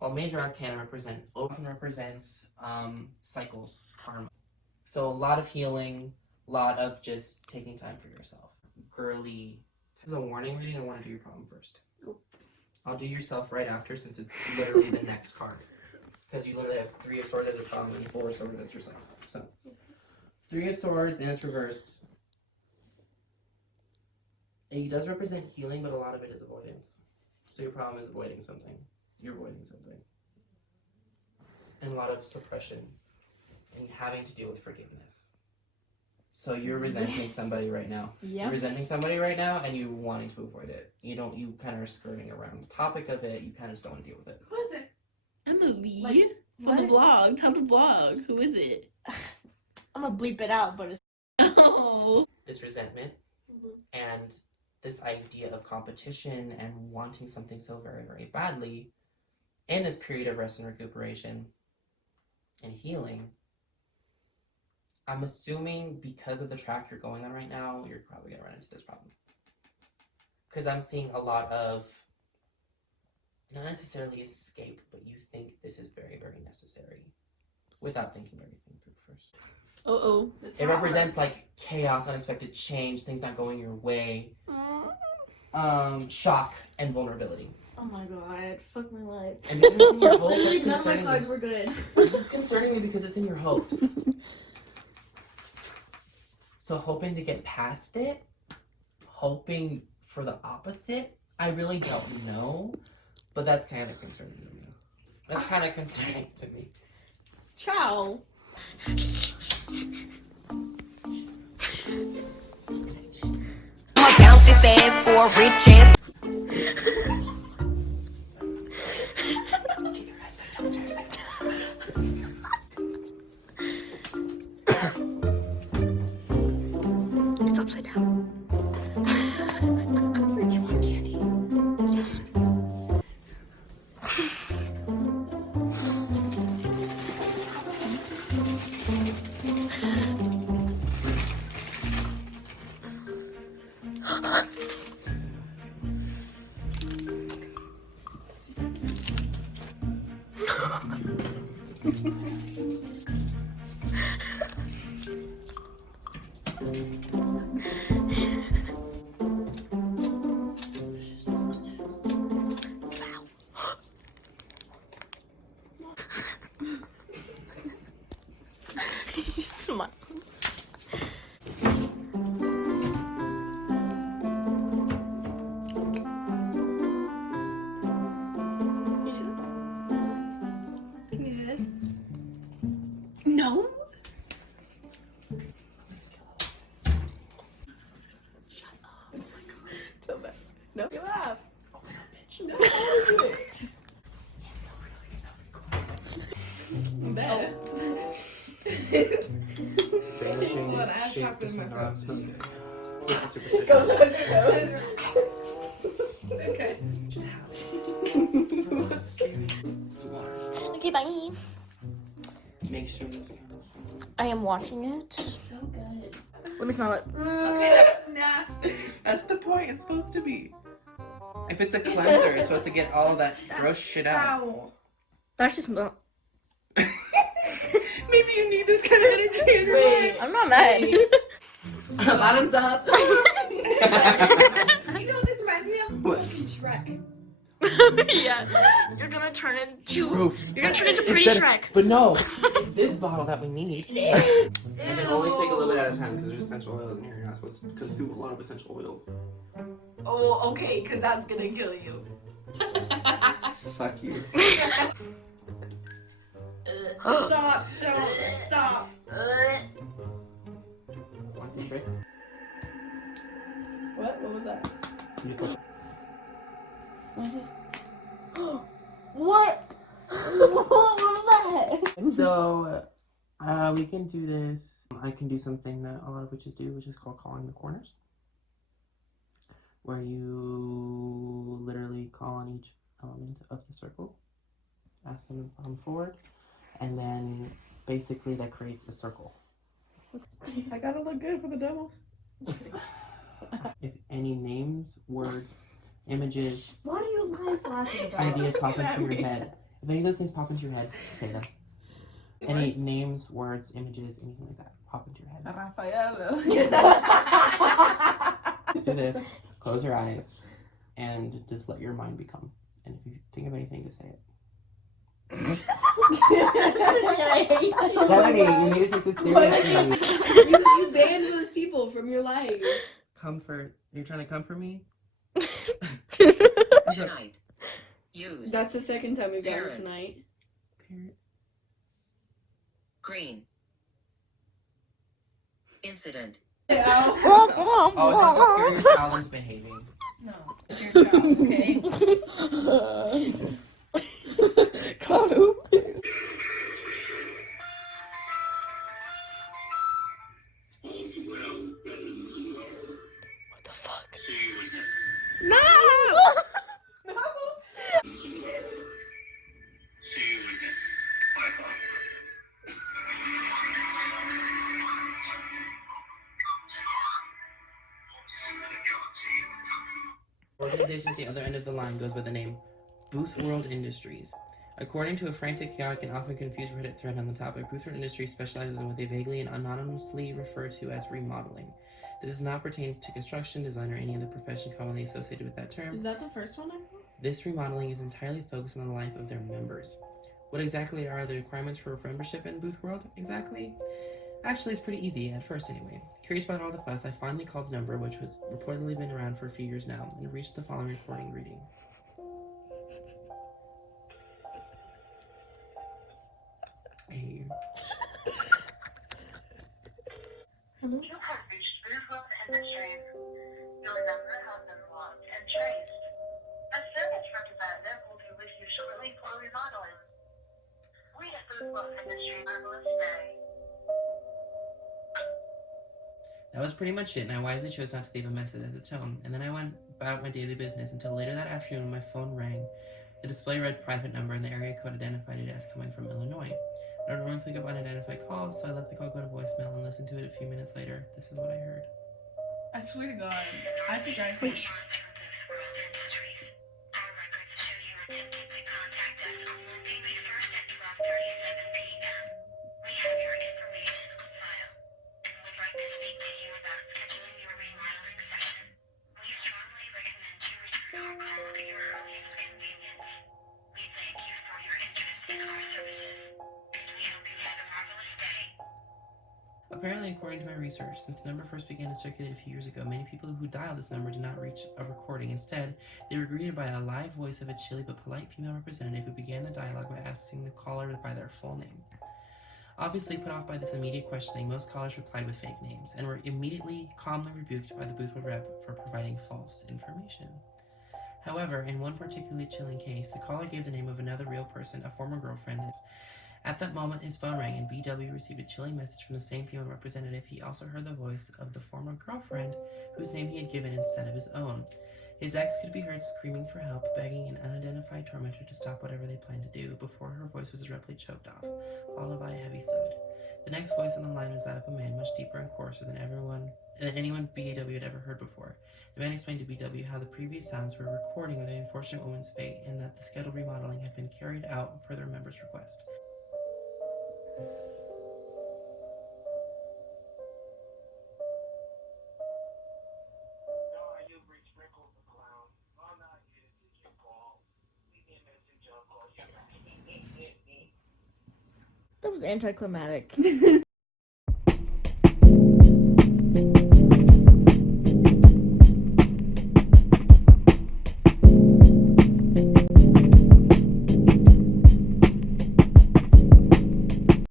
While major arcana often represents cycles, karma. So a lot of healing, a lot of just taking time for yourself. Girly. As a warning reading, I want to do your problem first. I'll do yourself right after, since it's literally the next card. Because you literally have 3 of Swords as a problem and 4 of Swords as yourself. So, 3 of Swords and it's reversed. It does represent healing, but a lot of it is avoidance. So your problem is avoiding something. You're avoiding something. And a lot of suppression. And having to deal with forgiveness. So you're resenting somebody right now. Yep. You're resenting somebody right now and you wanting to avoid it. You kind of are skirting around the topic of it. You kind of just don't want to deal with it. Who is it? Emily. Like, from the vlog. Tell the vlog. Who is it? I'm gonna bleep it out, but it's... Oh. This resentment and this idea of competition and wanting something so very, very badly in this period of rest and recuperation and healing. I'm assuming because of the track you're going on right now, you're probably going to run into this problem. Because I'm seeing a lot of, not necessarily escape, but you think this is very, very necessary without thinking everything through first. Uh-oh. It represents like chaos, unexpected change, things not going your way, shock, and vulnerability. Oh my god, fuck my life. And because it's in your hopes, Literally none of my cards were good. This is concerning me because it's in your hopes. So hoping to get past it, hoping for the opposite, I really don't know, but that's kind of concerning to me. That's kind of concerning to me. Ciao. Bounce this ass for riches. It's upside down. Do you want candy? Yes. You smile. Can you do this? No. Shut up. Oh my god. So bad. No. You laugh. Oh my god, bitch. No. Bet. Vanishing Well, I shape chopped it does in my not throat. superstition. Goes under your nose. Okay. It's water. Okay, bye. Make sure those candles. I am watching it. So good. Let me smell it. Okay, that's nasty. That's the point. It's supposed to be. If it's a cleanser, it's supposed to get all that gross shit out. Foul. That just smell. Maybe you need this kind of energy in your life. I'm not mad. Bottoms up. You know what this reminds me of? What? Fucking Shrek. Yeah. You're gonna turn into Proof. You're gonna turn into pretty Instead Shrek. But no, it's this bottle that we need. And then only take a little bit at a time because there's essential oils in here. You're not supposed to consume a lot of essential oils. Oh, okay, because that's gonna kill you. Fuck you. Stop, don't, stop. Want some spray? What? What was that? What? What was that? So, we can do this. I can do something that a lot of witches do, which is called calling the corners. Where you literally call on each element of the circle, ask them to come forward, and then basically that creates a circle. I gotta look good for the demos. If any names, words, images, What are you guys laughing about? ideas pop into your head, If any of those things pop into your head, say them. Any names, words, images, anything like that, pop into your head. Rafael. Just do this. Close your eyes, and just let your mind become. And if you think of anything, just say it. 70, you need to take this seriously. You banned those people from your life. Comfort. You're trying to comfort me? Tonight. Use. That's the second time we've gotten Parent. tonight. Green. Incident. Oh, it's not just scary your child is behaving. No, it's your job, okay? God, who? What the fuck? No! Organization at the other end of the line goes by the name Booth World Industries. According to a frantic, chaotic, and often confused Reddit thread on the topic, Booth World Industries specializes in what they vaguely and anonymously refer to as remodeling. This does not pertain to construction, design, or any other profession commonly associated with that term. Is that the first one I heard? This remodeling is entirely focused on the life of their members. What exactly are the requirements for membership in Booth World? Exactly? Actually, it's pretty easy, at first anyway. Curious about all the fuss, I finally called the number, which has reportedly been around for a few years now, and reached the following recording reading. Hey. Hello? You have reached Booth World Industries. Your number has been blocked and traced. A service representative will be with you shortly for remodeling. We at Booth World Industries are will stay. That was pretty much it, and I wisely chose not to leave a message at the tone, and then I went about my daily business until later that afternoon when my phone rang. The display read private number, and the area code identified it as coming from Illinois. I don't normally pick up unidentified calls, so I let the call go to voicemail and listened to it a few minutes later. This is what I heard. I swear to God, I have to drive home. Apparently, according to my research, since the number first began to circulate a few years ago, many people who dialed this number did not reach a recording. Instead, they were greeted by a live voice of a chilly but polite female representative who began the dialogue by asking the caller by their full name. Obviously put off by this immediate questioning, most callers replied with fake names, and were immediately calmly rebuked by the Boothwood rep for providing false information. However, in one particularly chilling case, the caller gave the name of another real person, a former girlfriend. At that moment, his phone rang, and BW received a chilling message from the same female representative. He also heard the voice of the former girlfriend, whose name he had given instead of his own. His ex could be heard screaming for help, begging an unidentified tormentor to stop whatever they planned to do, before her voice was abruptly choked off, followed by a heavy thud. The next voice on the line was that of a man, much deeper and coarser than anyone BW had ever heard before. The man explained to BW how the previous sounds were a recording of the unfortunate woman's fate, and that the scheduled remodeling had been carried out per their member's request. That was anticlimactic.